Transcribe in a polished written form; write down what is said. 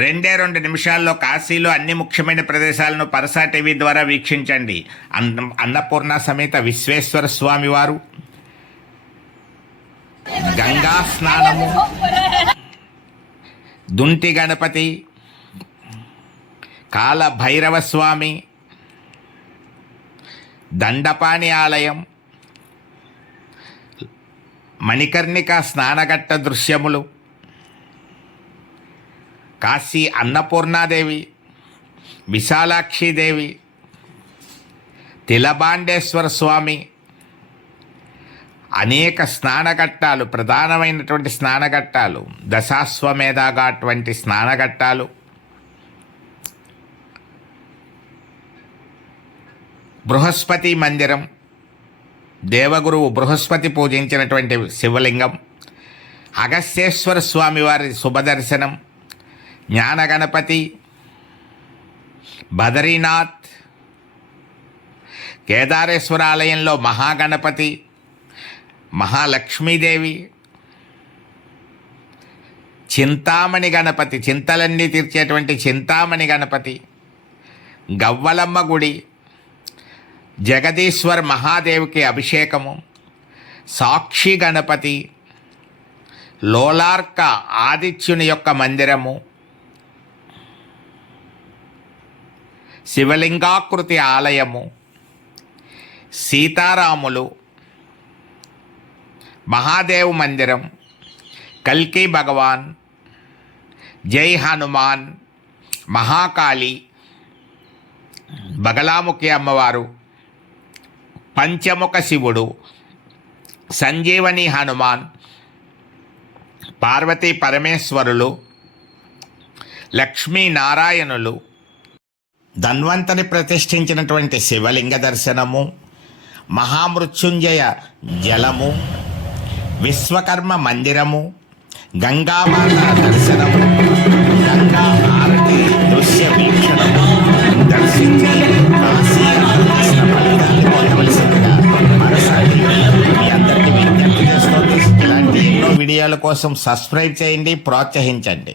2 నిమిషాల్లో కాశీలో అన్ని ముఖ్యమైన ప్రదేశాలను పరసా టీవీ ద్వారా వీక్షించండి. అన్నపూర్ణ సమేత విశ్వేశ్వర స్వామి వారు, గంగా స్నానము, దుంటి గణపతి, కాల భైరవ స్వామి, దండపాణి ఆలయం, మణికర్ణిక స్నానఘట్ట దృశ్యములు, కాశీ అన్నపూర్ణాదేవి, విశాలాక్షిదేవి, తిలబాండేశ్వర స్వామి, అనేక స్నానఘట్టాలు, ప్రధానమైనటువంటి స్నానఘట్టాలు, దశాశ్వమేధగా అటువంటి స్నానఘట్టాలు, బృహస్పతి మందిరం, దేవగురువు బృహస్పతి పూజించినటువంటి శివలింగం, అగస్త్యేశ్వర స్వామి వారి శుభదర్శనం, జ్ఞానగణపతి, బదరీనాథ్, కేదారేశ్వర ఆలయంలో మహాగణపతి, మహాలక్ష్మీదేవి, చింతామణి గణపతి, చింతలన్నీ తీర్చేటువంటి చింతామణి గణపతి, గవ్వలమ్మ గుడి, జగదీశ్వర్ మహాదేవికి అభిషేకము, సాక్షి గణపతి, లోలార్క ఆదిత్యుని యొక్క మందిరము, శివలింగాకృతి ఆలయము, సీతారాములు, మహాదేవ్ మందిరం, కల్కి భగవాన్, జై హనుమాన్, మహాకాళి, బగలాముఖి అమ్మవారు, పంచముఖ శివుడు, సంజీవని హనుమాన్, పార్వతీ పరమేశ్వరులు, లక్ష్మీనారాయణులు, ధన్వంతరి ప్రతిష్ఠించినటువంటి శివలింగ దర్శనము, మహామృత్యుంజయ జలము, విశ్వకర్మ మందిరము, గంగామాత దర్శనము, గంగా హారతి దృశ్య వీక్షణము దర్శించి కాశీ ఆలోచన ఫలితాన్ని పొందవలసిందిగా మరోసారి మీ అందరికీ విజ్ఞప్తి చేస్తోంది. ఇలాంటి ఎన్నో వీడియోల కోసం సబ్స్క్రైబ్ చేయండి, ప్రోత్సహించండి.